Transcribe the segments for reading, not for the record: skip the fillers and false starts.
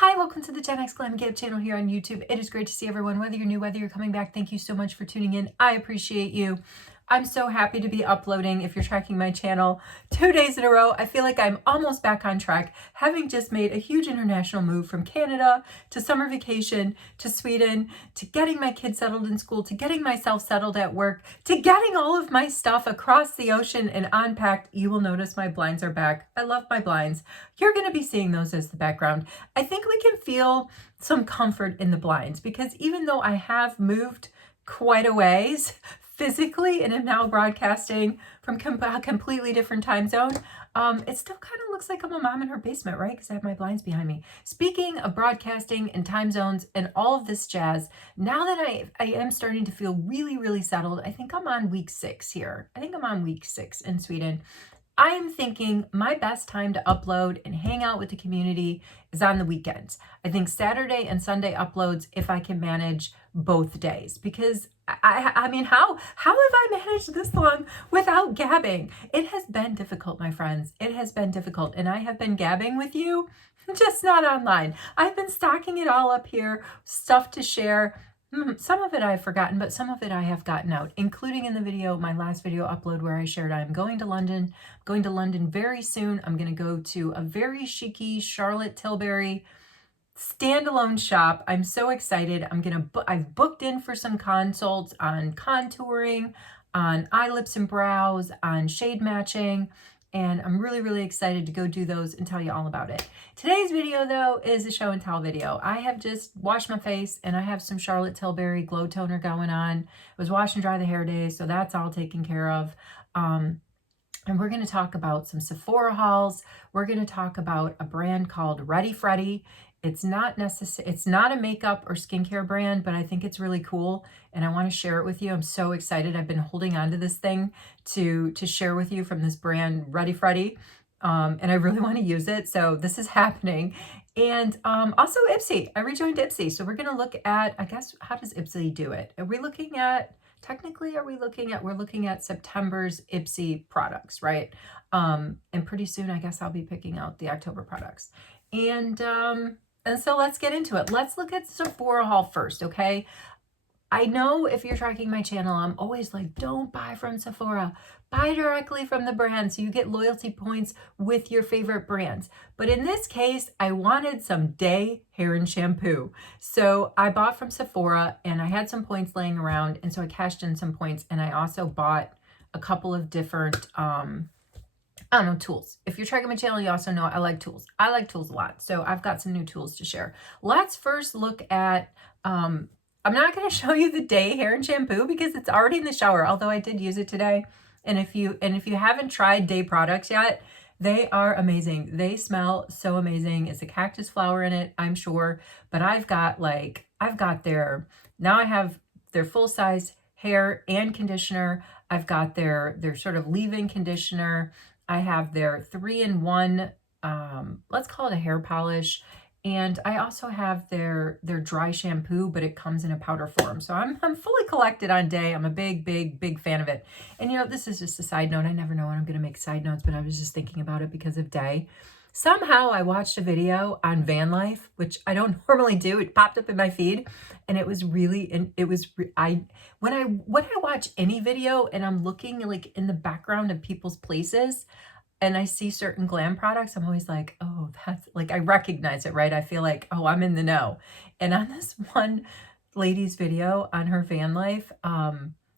Hi, welcome to the Gen X Glam Get channel here on YouTube. It is great to see everyone, whether you're new, whether you're coming back. Thank you so much for tuning in. I appreciate you. I'm so happy to be uploading. If you're tracking my channel 2 days in a row, I feel like I'm almost back on track, having just made a huge international move from Canada to summer vacation to Sweden to getting my kids settled in school to getting myself settled at work to getting all of my stuff across the ocean and unpacked. You will notice my blinds are back. I love my blinds. You're going to be seeing those as the background. I think we can feel some comfort in the blinds because even though I have moved quite a ways physically and am now broadcasting from a completely different time zone, it still kind of looks like I'm a mom in her basement, right? Because I have my blinds behind me. Speaking of broadcasting and time zones and all of this jazz, now that I am starting to feel really, really settled, I think I'm on week 6 here. I think I'm on week 6 in Sweden. I am thinking my best time to upload and hang out with the community is on the weekends. I think Saturday and Sunday uploads, if I can manage both days, because I mean, how have I managed this long without gabbing? It has been difficult, my friends. It has been difficult, and I have been gabbing with you, just not online. I've been stocking it all up here, stuff to share. Some of it I've forgotten, but some of it I have gotten out, including in the video, my last video upload where I shared I'm going to London. I'm going to London very soon. I'm going to go to a very chic-y Charlotte Tilbury standalone shop. I'm so excited. I've booked in for some consults on contouring, on eye, lips, and brows, on shade matching. And I'm really, really excited to go do those and tell you all about it. Today's video, though, is a show and tell video. I have just washed my face, and I have some Charlotte Tilbury glow toner going on. It was wash and dry the hair day, so that's all taken care of. And we're going to talk about some Sephora hauls. We're going to talk about a brand called Freddie. It's not a makeup or skincare brand, but I think it's really cool, and I want to share it with you. I'm so excited. I've been holding on to this thing to share with you from this brand, Freddie, and I really want to use it. So this is happening. And also Ipsy. I rejoined Ipsy. So we're going to look at, I guess, how does Ipsy do it? Are we looking at, technically, we're looking at September's Ipsy products, right? And pretty soon, I guess I'll be picking out the October products. And so let's get into it. Let's look at Sephora haul first, okay? I know if you're tracking my channel, I'm always like, don't buy from Sephora. Buy directly from the brand so you get loyalty points with your favorite brands. But in this case, I wanted some day hair and shampoo. So I bought from Sephora, and I had some points laying around, and so I cashed in some points, and I also bought a couple of different tools. If you're tracking my channel, you also know I like tools. I like tools a lot. So I've got some new tools to share. Let's first look at, I'm not going to show you the day hair and shampoo because it's already in the shower, although I did use it today. And if you haven't tried day products yet, they are amazing. They smell so amazing. It's a cactus flower in it, I'm sure. But I have their full size hair and conditioner. I've got their sort of leave-in conditioner. I have their 3-in-1, let's call it a hair polish. And I also have their dry shampoo, but it comes in a powder form. So I'm fully collected on day. I'm a big, big, big fan of it. And this is just a side note. I never know when I'm going to make side notes, but I was just thinking about it because of day. Somehow I watched a video on van life, which I don't normally do. It popped up in my feed, and it was really, when I watch any video and I'm looking like in the background of people's places and I see certain glam products, I'm always like, oh, that's like, I recognize it, right? I feel like, oh, I'm in the know. And on this one lady's video on her van life,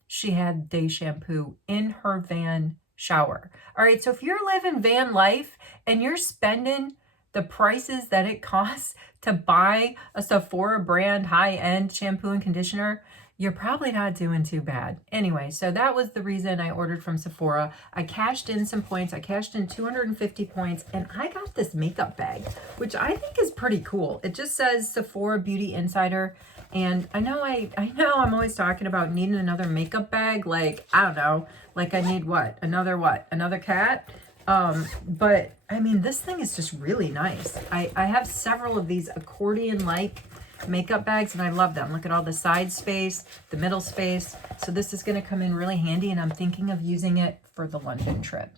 she had day shampoo in her van shower. All right, so if you're living van life and you're spending the prices that it costs to buy a Sephora brand high-end shampoo and conditioner, you're probably not doing too bad. Anyway, so that was the reason I ordered from Sephora. I cashed in some points. I cashed in 250 points, and I got this makeup bag, which I think is pretty cool. It just says Sephora Beauty Insider. And I know I'm always talking about needing another makeup bag. Like, I don't know, like I need another cat? But I mean, this thing is just really nice. I have several of these accordion-like makeup bags, and I love them. Look at all the side space, the middle space. So this is going to come in really handy, and I'm thinking of using it for the London trip.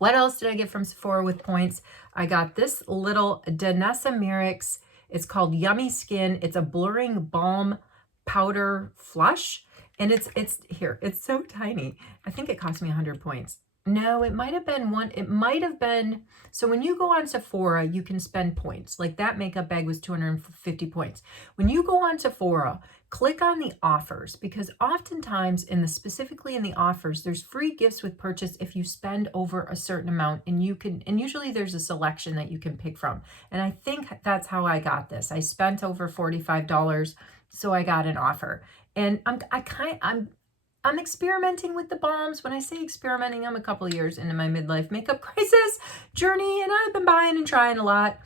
What else did I get from Sephora with points? I got this little Danessa Merrick's It's called Yummy Skin. It's a blurring balm powder flush. And it's here. It's so tiny. I think it cost me 100 points. No, it might have been one. It might have been. So when you go on Sephora, you can spend points. Like that makeup bag was 250 points. When you go on Sephora, click on the offers, because oftentimes specifically in the offers, there's free gifts with purchase if you spend over a certain amount, and usually there's a selection that you can pick from. And I think that's how I got this. I spent over $45, so I got an offer. And I'm experimenting with the balms. When I say experimenting, I'm a couple of years into my midlife makeup crisis journey, and I've been buying and trying a lot.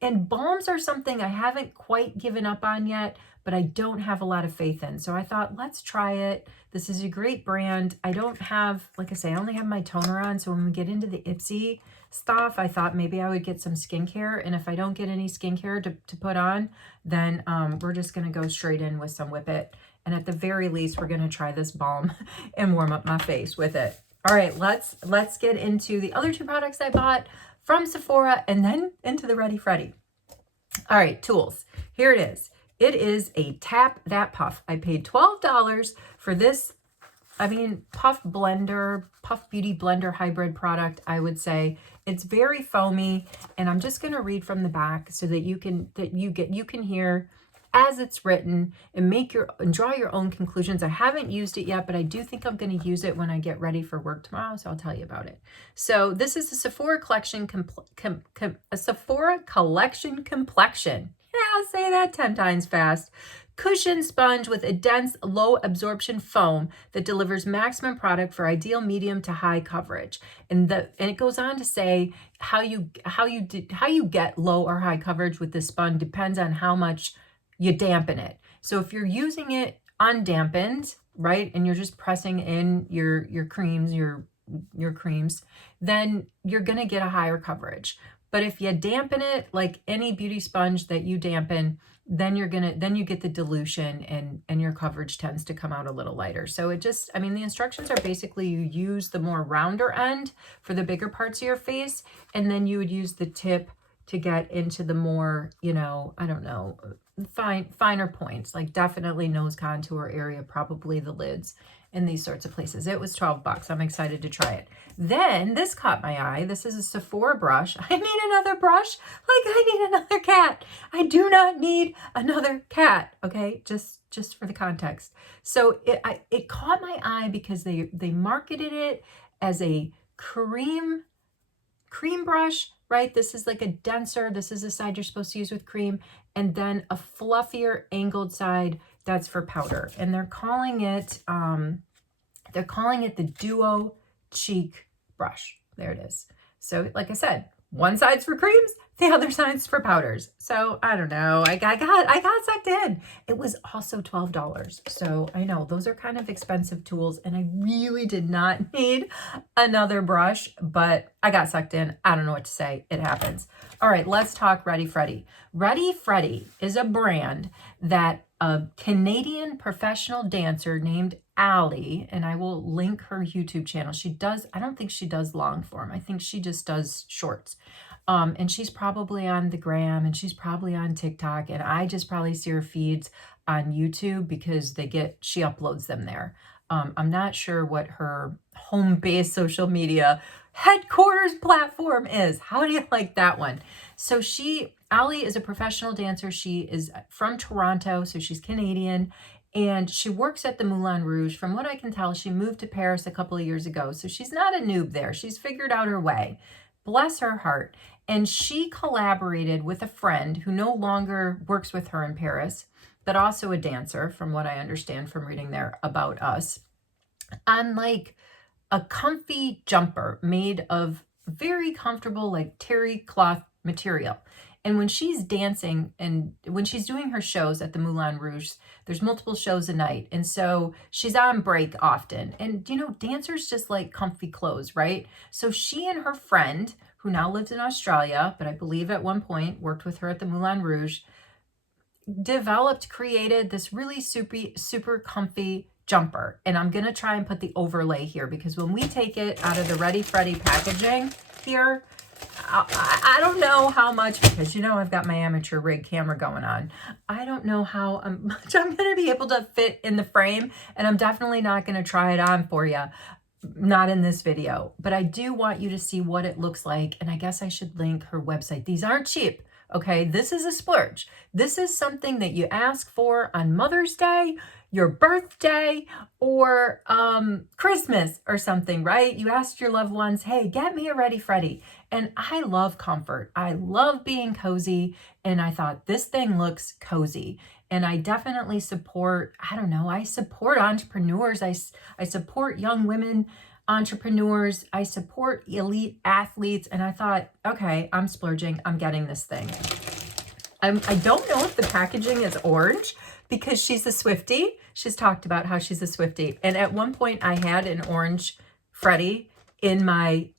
And balms are something I haven't quite given up on yet, but I don't have a lot of faith in. So I thought, let's try it. This is a great brand. I don't have, like I say, I only have my toner on. So when we get into the Ipsy stuff, I thought maybe I would get some skincare. And if I don't get any skincare to put on, then we're just going to go straight in with some Whip It. And at the very least, we're going to try this balm and warm up my face with it. All right, let's get into the other two products I bought from Sephora and then into the Ready Freddie. All right, tools. Here it is. It is a Tap That Puff. I paid $12 for this, Puff Beauty Blender hybrid product, I would say. It's very foamy, and I'm just going to read from the back so that you can hear as it's written and draw your own conclusions. I haven't used it yet, but I do think I'm going to use it when I get ready for work tomorrow, so I'll tell you about it. So this is a Sephora Collection Sephora Collection Complexion. Yeah, I'll say that 10 times fast. Cushion sponge with a dense, low absorption foam that delivers maximum product for ideal medium to high coverage. And it goes on to say how you get low or high coverage with this sponge depends on how much you dampen it. So if you're using it undampened, right, and you're just pressing in your creams, then you're gonna get a higher coverage. But if you dampen it, like any beauty sponge that you dampen, then you get the dilution and your coverage tends to come out a little lighter. So the instructions are basically you use the more rounder end for the bigger parts of your face, and then you would use the tip to get into the more, finer points, like definitely nose contour area, probably the lids, and these sorts of places. It was $12. I'm excited to try it. Then this caught my eye. This is a Sephora brush. I need another brush. Like I need another cat. I do not need another cat. Okay, just for the context. So it caught my eye because they marketed it as a cream brush, right? This is like a denser, this is the side you're supposed to use with cream, and then a fluffier angled side that's for powder. And they're calling it the Duo Cheek Brush. There it is. So like I said, one side's for creams, the other side's for powders. So I don't know. I got sucked in. It was also $12. So I know those are kind of expensive tools, and I really did not need another brush, but I got sucked in. I don't know what to say. It happens. All right, let's talk Ready Freddie. Ready Freddie is a brand that a Canadian professional dancer named Allie, and I will link her YouTube channel. I don't think she does long form. I think she just does shorts. And she's probably on the gram, and she's probably on TikTok, and I just probably see her feeds on YouTube because she uploads them there. I'm not sure what her home-based social media headquarters platform is. How do you like that one? So Allie is a professional dancer. She is from Toronto, so she's Canadian, and she works at the Moulin Rouge. From what I can tell, she moved to Paris a couple of years ago, so she's not a noob there. She's figured out her way. Bless her heart. And she collaborated with a friend who no longer works with her in Paris, but also a dancer, from what I understand from reading their About Us, on like a comfy jumper made of very comfortable, like terry cloth material. And when she's dancing and when she's doing her shows at the Moulin Rouge, there's multiple shows a night. And so she's on break often. And, dancers just like comfy clothes, right? So she and her friend, who now lives in Australia, but I believe at one point worked with her at the Moulin Rouge, created this really super comfy jumper. And I'm going to try and put the overlay here, because when we take it out of the Ready Freddie packaging here, I don't know how much, because you know I've got my amateur rig camera going on. I don't know how much I'm going to be able to fit in the frame, and I'm definitely not going to try it on for you. Not in this video, but I do want you to see what it looks like, and I guess I should link her website. These aren't cheap, okay? This is a splurge. This is something that you ask for on Mother's Day, your birthday, or Christmas or something, right? You ask your loved ones, hey, get me a Ready Freddie. And I love comfort. I love being cozy. And I thought this thing looks cozy. And I definitely support, I don't know, I support entrepreneurs. I support young women entrepreneurs. I support elite athletes. And I thought, okay, I'm splurging. I'm getting this thing. I don't know if the packaging is orange because she's a Swiftie. She's talked about how she's a Swiftie. And at one point I had an orange Freddie in my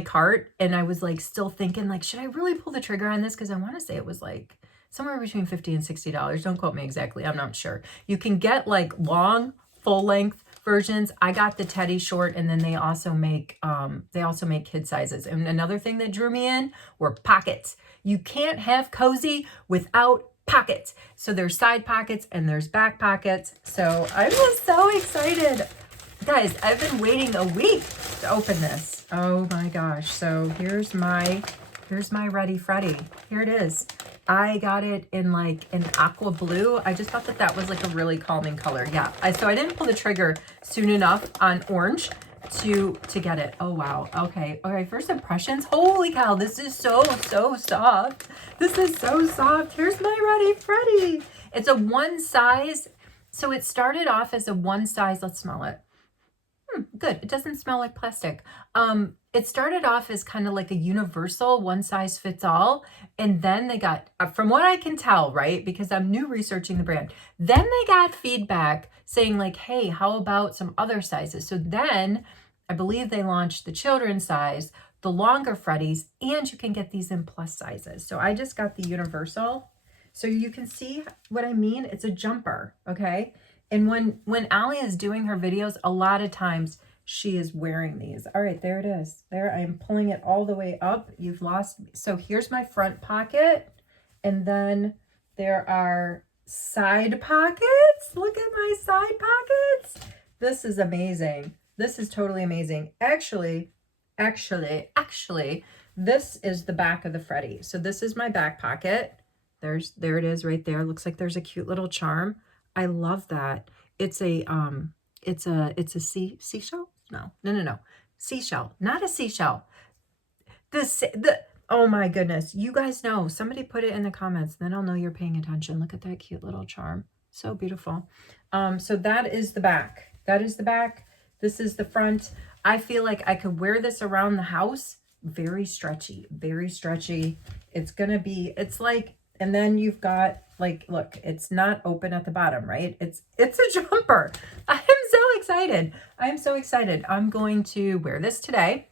cart, and I was like still thinking like, should I really pull the trigger on this? Because I want to say it was like somewhere between $50 and $60. Don't quote me exactly. I'm not sure. You can get like long, full length versions. I got the Teddy short, and then they also make kid sizes. And another thing that drew me in were pockets. You can't have cozy without pockets. So there's side pockets and there's back pockets. So I'm just so excited. Guys, I've been waiting a week to open this. Oh my gosh. So here's my Ready Freddie. Here it is. I got it in like an aqua blue. I just thought that that was like a really calming color. Yeah. So I didn't pull the trigger soon enough on orange to get it. Oh wow. Okay. All right. First impressions. Holy cow. This is so soft. This is so soft. Here's my Ready Freddie. It's a one size. So it started off as a one size. Let's smell it. Good. It doesn't smell like plastic. It started off as kind of like a universal one size fits all. And then they got, from what I can tell, right, because I'm new researching the brand, then they got feedback saying like, hey, how about some other sizes? So then I believe they launched the children's size, the longer Freddies, and you can get these in plus sizes. So I just got the universal. So you can see what I mean. It's a jumper, okay? And when Allie is doing her videos, a lot of times she is wearing these. All right, there it is. There, I am pulling it all the way up. You've lost me. So here's my front pocket. And then there are side pockets. Look at my side pockets. This is amazing. This is totally amazing. Actually, this is the back of the Freddie. So this is my back pocket. There it is right there. Looks like there's a cute little charm. I love that. It's a seashell? No. Seashell, not a seashell. Oh my goodness. You guys know, somebody put it in the comments, then I'll know you're paying attention. Look at that cute little charm. So beautiful. So that is the back. That is the back. This is the front. I feel like I could wear this around the house. Very stretchy, very stretchy. It's like, and then you've got like, look, it's not open at the bottom, right? It's a jumper. I am so excited. I'm so excited. I'm going to wear this today.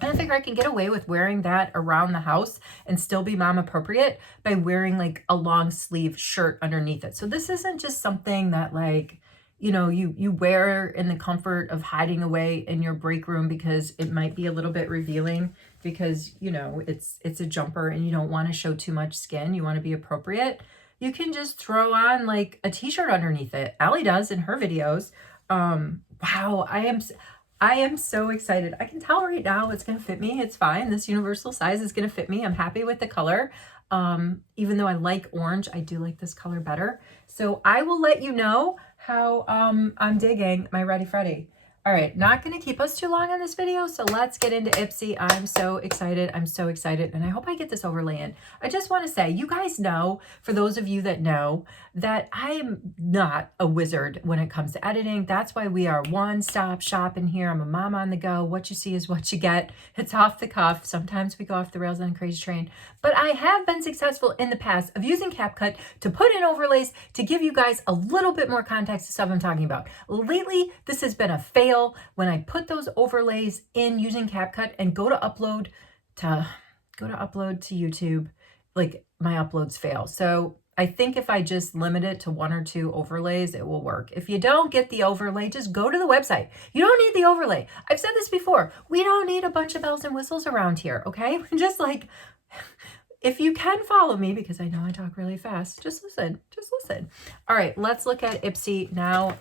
I figure I can get away with wearing that around the house and still be mom appropriate by wearing like a long sleeve shirt underneath it. So this isn't just something that like, you know, you wear in the comfort of hiding away in your break room because it might be a little bit revealing because, you know, it's a jumper and you don't want to show too much skin. You want to be appropriate. You can just throw on like a t-shirt underneath it. Allie does in her videos. Wow, I am so excited. I can tell right now it's going to fit me. It's fine. This universal size is going to fit me. I'm happy with the color. Even though I like orange, I do like this color better. So I will let you know how I'm digging my Ready Freddie. All right, not going to keep us too long on this video, so let's get into Ipsy. I'm so excited. I'm so excited, and I hope I get this overlay in. I just want to say, you guys know, for those of you that know, that I am not a wizard when it comes to editing. That's why we are one-stop shop in here. I'm a mom on the go. What you see is what you get. It's off the cuff. Sometimes we go off the rails on a crazy train, but I have been successful in the past of using CapCut to put in overlays to give you guys a little bit more context to stuff I'm talking about. Lately, this has been a fail. When I put those overlays in using CapCut and go to upload to YouTube, like my uploads fail. So I think if I just limit it to 1 or 2 overlays, it will work. If you don't get the overlay, just go to the website. You don't need the overlay. I've said this before. We don't need a bunch of bells and whistles around here, okay? Just like, if you can follow me, because I know I talk really fast, just listen, just listen. All right, let's look at Ipsy now.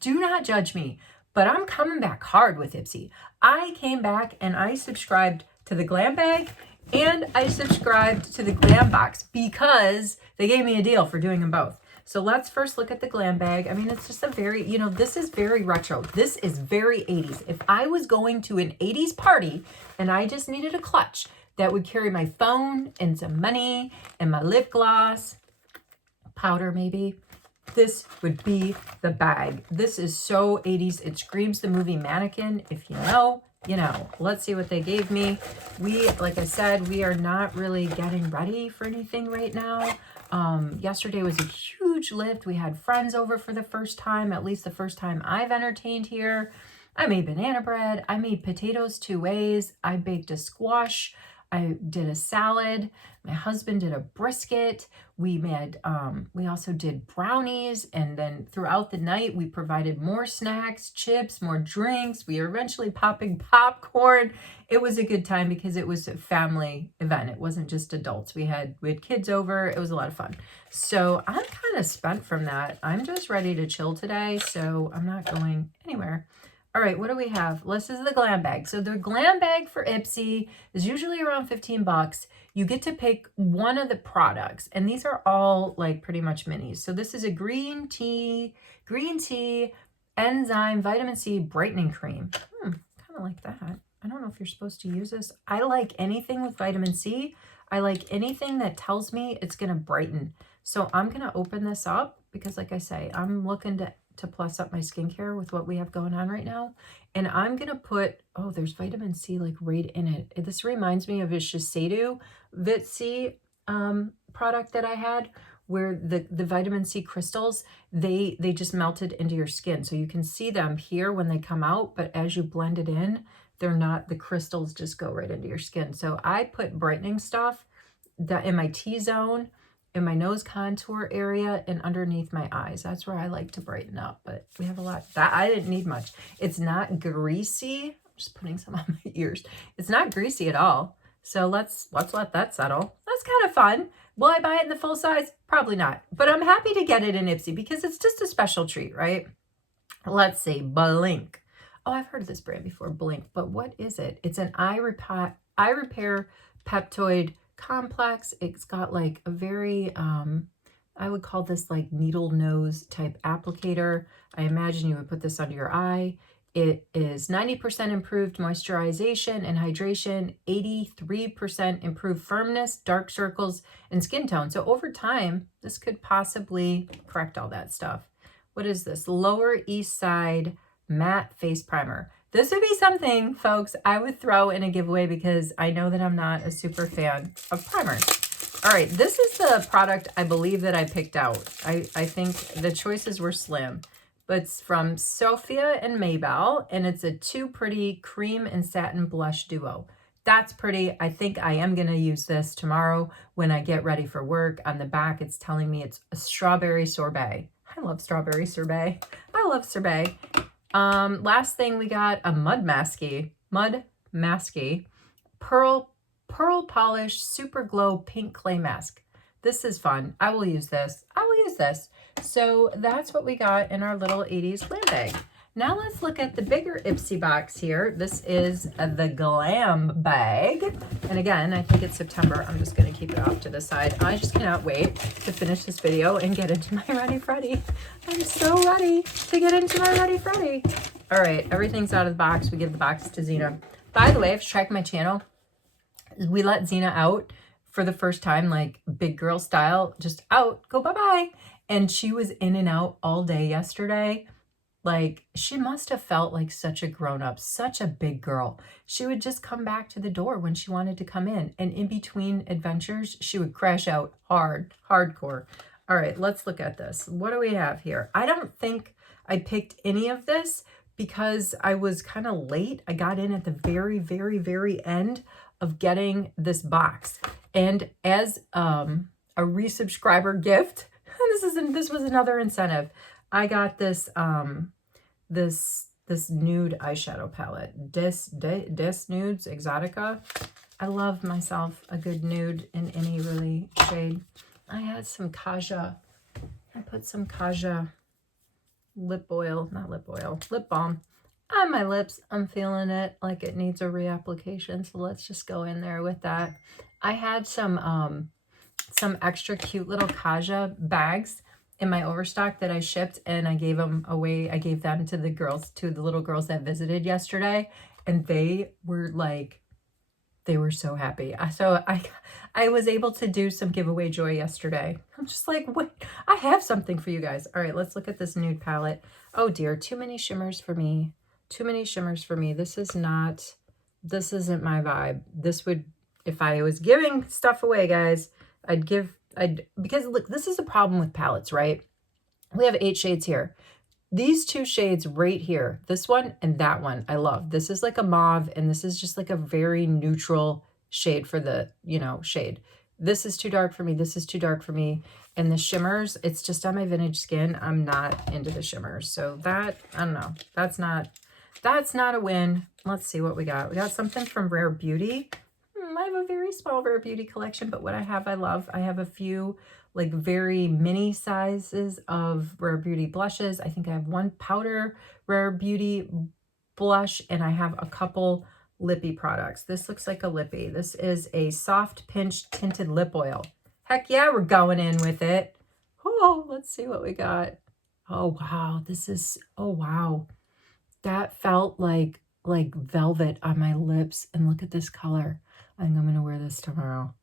Do not judge me, but I'm coming back hard with Ipsy. I came back and I subscribed to the Glam Bag and I subscribed to the Glam Box because they gave me a deal for doing them both. So let's first look at the Glam Bag. I mean, it's just a very, you know, this is very retro. This is very 80s. If I was going to an 80s party and I just needed a clutch that would carry my phone and some money and my lip gloss, powder maybe, this would be the bag. This is so 80s. It screams the movie Mannequin. If you know, you know. Let's see what they gave me. Like I said, we are not really getting ready for anything right now. Yesterday was a huge lift. We had friends over for the first time, at least the first time I've entertained here. I made banana bread. I made potatoes 2 ways. I baked a squash. I did a salad. My husband did a brisket. We also did brownies. And then throughout the night, we provided more snacks, chips, more drinks. We were eventually popping popcorn. It was a good time because it was a family event. It wasn't just adults. We had kids over. It was a lot of fun. So I'm kind of spent from that. I'm just ready to chill today. So I'm not going anywhere. All right, what do we have? This is the Glam Bag. So the Glam Bag for Ipsy is usually around 15 bucks. You get to pick one of the products, and these are all like pretty much minis. So this is a green tea enzyme vitamin C brightening cream. Kind of like that. I don't know if you're supposed to use this. I like anything with vitamin C. I like anything that tells me it's going to brighten. So I'm going to open this up because, like I say, I'm looking to plus up my skincare with what we have going on right now. And I'm going to put, oh, there's vitamin C like right in it. This reminds me of a Shiseido Vit C product that I had where the vitamin C crystals, they just melted into your skin. So you can see them here when they come out, but as you blend it in, they're not, the crystals just go right into your skin. So I put brightening stuff that in my T-zone, in my nose contour area, and underneath my eyes. That's where I like to brighten up, but we have a lot. That I didn't need much. It's not greasy. I'm just putting some on my ears. It's not greasy at all. So let's let that settle. That's kind of fun. Will I buy it in the full size? Probably not. But I'm happy to get it in Ipsy because it's just a special treat, right? Let's see, Blink. Oh, I've heard of this brand before, Blink. But what is it? It's an eye repair peptoid complex. It's got like a very I would call this like needle nose type applicator. I imagine you would put this under your eye. It is 90% improved moisturization and hydration, 83% improved firmness, dark circles, and skin tone. So over time, this could possibly correct all that stuff. What is this? Lower East Side Matte Face Primer. This would be something, folks, I would throw in a giveaway because I know that I'm not a super fan of primers. All right, this is the product I believe that I picked out. I think the choices were slim, but it's from Sophia and Maybell, and it's a Too Pretty cream and satin blush duo. That's pretty. I think I am going to use this tomorrow when I get ready for work. On the back, it's telling me it's a strawberry sorbet. I love strawberry sorbet. I love sorbet. Last thing we got a mud masky, pearl polish super glow pink clay mask. This is fun. I will use this. So that's what we got in our little 80s glam bag. Now let's look at the bigger Ipsy box here. This is the Glam Bag. And again, I think it's September. I'm just going to keep it off to the side. I just cannot wait to finish this video and get into my Ready Freddie. I'm so ready to get into my Ready Freddie. All right, everything's out of the box. We give the box to Xena. By the way, if you check my channel, we let Xena out for the first time, like big girl style, just out, go bye-bye. And she was in and out all day yesterday. Like, she must have felt like such a grown-up, such a big girl. She would just come back to the door when she wanted to come in. And in between adventures, she would crash out hardcore. All right, let's look at this. What do we have here? I don't think I picked any of this because I was kind of late. I got in at the very, very, very end of getting this box. And as a a resubscriber gift. This was another incentive. I got this this nude eyeshadow palette, Des Nudes Exotica. I love myself a good nude in any really shade. I had some Kaja. I put some Kaja lip balm on my lips. I'm feeling it like it needs a reapplication, so let's just go in there with that. I had some extra cute little Kaja bags in my overstock that I shipped, and I gave them away. I gave them to the little girls that visited yesterday, and they were like, they were so happy. So I was able to do some giveaway joy yesterday. I'm just like, wait, I have something for you guys. All right, let's look at this nude palette. Oh dear, too many shimmers for me. Too many shimmers for me. This isn't my vibe. This would, if I was giving stuff away, guys, because look, this is a problem with palettes, right? We have 8 shades here. These 2 shades right here, this one and that one, I love. This is like a mauve, and this is just like a very neutral shade for the, shade. This is too dark for me. This is too dark for me. And the shimmers, it's just on my vintage skin. I'm not into the shimmers. So that, I don't know. That's not a win. Let's see what we got. We got something from Rare Beauty. I have a very small Rare Beauty collection, but what I have, I love. I have a few like very mini sizes of Rare Beauty blushes. I think I have one powder Rare Beauty blush, and I have a couple lippy products. This looks like a lippy. This is a Soft Pinch Tinted Lip Oil. Heck yeah, we're going in with it. Oh, let's see what we got. Oh, wow. Oh, wow. That felt like velvet on my lips, and look at this color. I think I'm going to wear this tomorrow.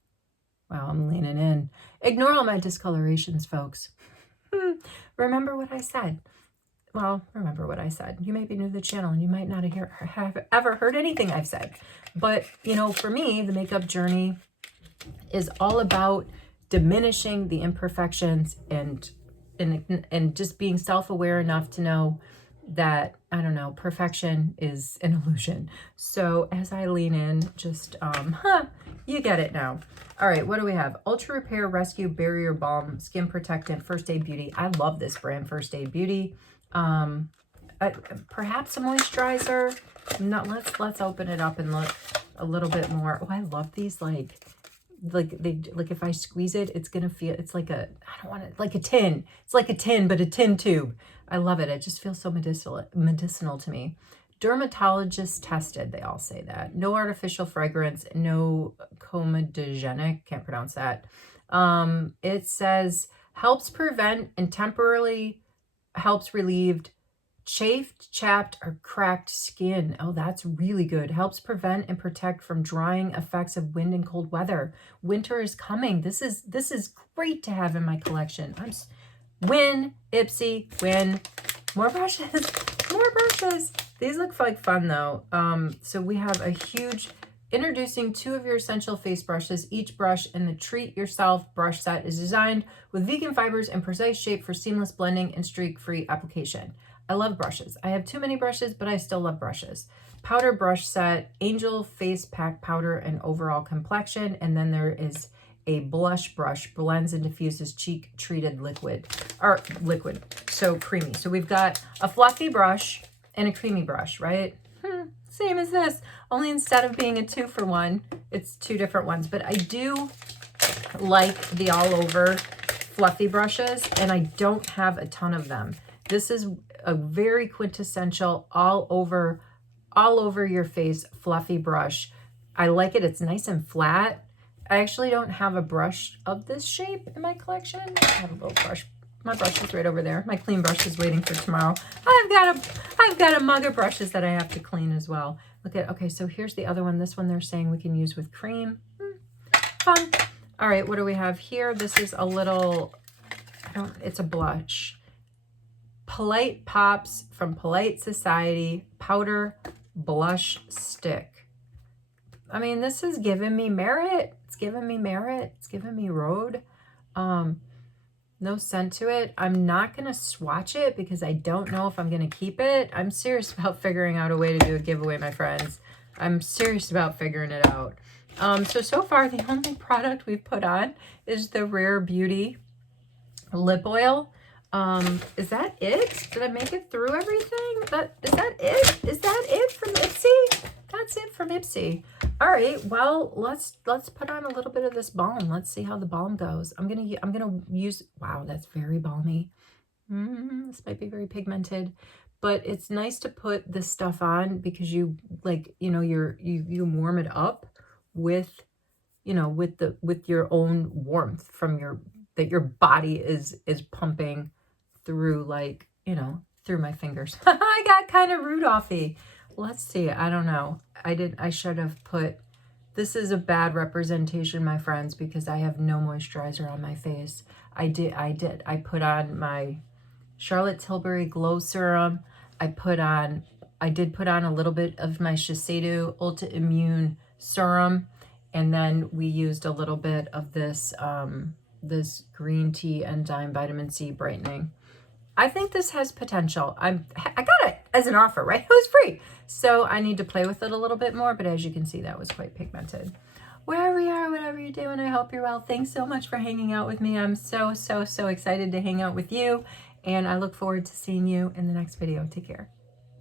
Wow, I'm leaning in. Ignore all my discolorations, folks. Remember what I said. Well, remember what I said. You may be new to the channel, and you might not have ever heard anything I've said. But, for me, the makeup journey is all about diminishing the imperfections and just being self-aware enough to know that, I don't know, perfection is an illusion. So as I lean in, just, you get it now. All right, what do we have? Ultra Repair Rescue Barrier Balm Skin Protectant First Aid Beauty. I love this brand, First Aid Beauty. Perhaps a moisturizer. No, let's open it up and look a little bit more. Oh, I love these, like if I squeeze it, it's gonna feel, it's like a, I don't want it, like a tin. It's like a tin, but a tin tube. I love it. It just feels so medicinal to me. Dermatologist tested, they all say that. No artificial fragrance, no comedogenic, can't pronounce that. It says helps prevent and temporarily helps relieve chafed, chapped, or cracked skin. Oh, that's really good. Helps prevent and protect from drying effects of wind and cold weather. Winter is coming. This is great to have in my collection. Win, Ipsy, win. More brushes, more brushes. These look like fun though. So we have a huge, introducing 2 of your essential face brushes. Each brush in the Treat Yourself brush set is designed with vegan fibers and precise shape for seamless blending and streak-free application. I love brushes. I have too many brushes, but I still love brushes. Powder brush set, Angel Face Pack Powder and Overall Complexion. And then there is a blush brush, blends and diffuses cheek treated liquid. So creamy. So we've got a fluffy brush and a creamy brush, right? Same as this, only instead of being a 2-for-1, it's 2 different ones. But I do like the all over fluffy brushes, and I don't have a ton of them. This is a very quintessential all over your face fluffy brush. I like it. It's nice and flat. I actually don't have a brush of this shape in my collection. I have a little brush. My brush is right over there. My clean brush is waiting for tomorrow. I've got a mug of brushes that I have to clean as well. Okay, so here's the other one. This one they're saying we can use with cream. Fun. All right, what do we have here? This is a little, it's a blush. Polite Pops from Polite Society Powder Blush Stick. I mean, this is giving me merit. It's giving me merit. It's giving me road. No scent to it. I'm not going to swatch it because I don't know if I'm going to keep it. I'm serious about figuring out a way to do a giveaway, my friends. I'm serious about figuring it out. So far, the only product we've put on is the Rare Beauty lip oil. Is that it? Did I make it through everything? Is that it? Is that it from Ipsy? That's it from Ipsy. All right, well, let's put on a little bit of this balm. Let's see how the balm goes. I'm gonna use, wow, that's very balmy. This might be very pigmented, but it's nice to put this stuff on because you like, you know, you warm it up with, you know, with your own warmth from that your body is pumping through, like, you know, through my fingers. I got kind of Rudolphy. Let's see. I don't know. I should have put, this is a bad representation, my friends, because I have no moisturizer on my face. I put on my Charlotte Tilbury Glow Serum. I did put on a little bit of my Shiseido Ultra Immune Serum. And then we used a little bit of this, this green tea enzyme vitamin C brightening. I think this has potential. I got it as an offer, right? It was free. So I need to play with it a little bit more, but as you can see, that was quite pigmented. Wherever you are, whatever you're doing, I hope you're well. Thanks so much for hanging out with me. I'm so excited to hang out with you, and I look forward to seeing you in the next video. Take care.